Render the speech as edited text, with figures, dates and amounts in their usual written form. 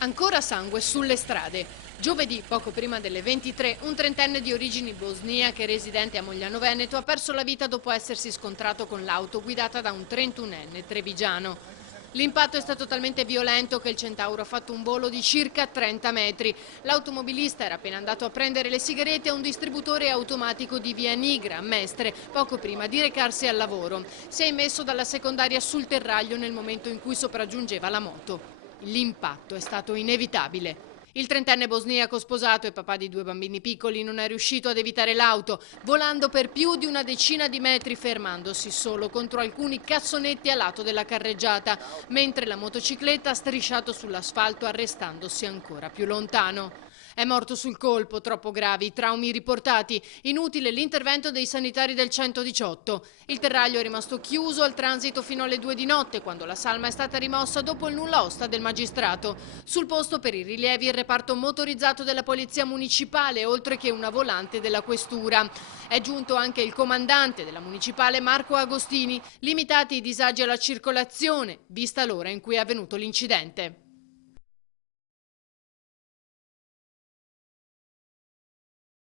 Ancora sangue sulle strade. Giovedì, poco prima delle 23, un trentenne di origini bosniache residente a Mogliano Veneto ha perso la vita dopo essersi scontrato con l'auto guidata da un 31enne trevigiano. L'impatto è stato talmente violento che il Centauro ha fatto un volo di circa 30 metri. L'automobilista era appena andato a prendere le sigarette a un distributore automatico di via Nigra, a Mestre, poco prima di recarsi al lavoro. Si è immesso dalla secondaria sul terraglio nel momento in cui sopraggiungeva la moto. L'impatto è stato inevitabile. Il trentenne bosniaco sposato e papà di 2 bambini piccoli non è riuscito ad evitare l'auto, volando per più di una decina di metri, fermandosi solo contro alcuni cassonetti a lato della carreggiata, mentre la motocicletta ha strisciato sull'asfalto arrestandosi ancora più lontano. È morto sul colpo, troppo gravi, traumi riportati, inutile l'intervento dei sanitari del 118. Il terraglio è rimasto chiuso al transito fino alle 2 di notte, quando la salma è stata rimossa dopo il nulla osta del magistrato. Sul posto per i rilievi il reparto motorizzato della Polizia Municipale, oltre che una volante della Questura. È giunto anche il comandante della Municipale Marco Agostini, limitati i disagi alla circolazione, vista l'ora in cui è avvenuto l'incidente.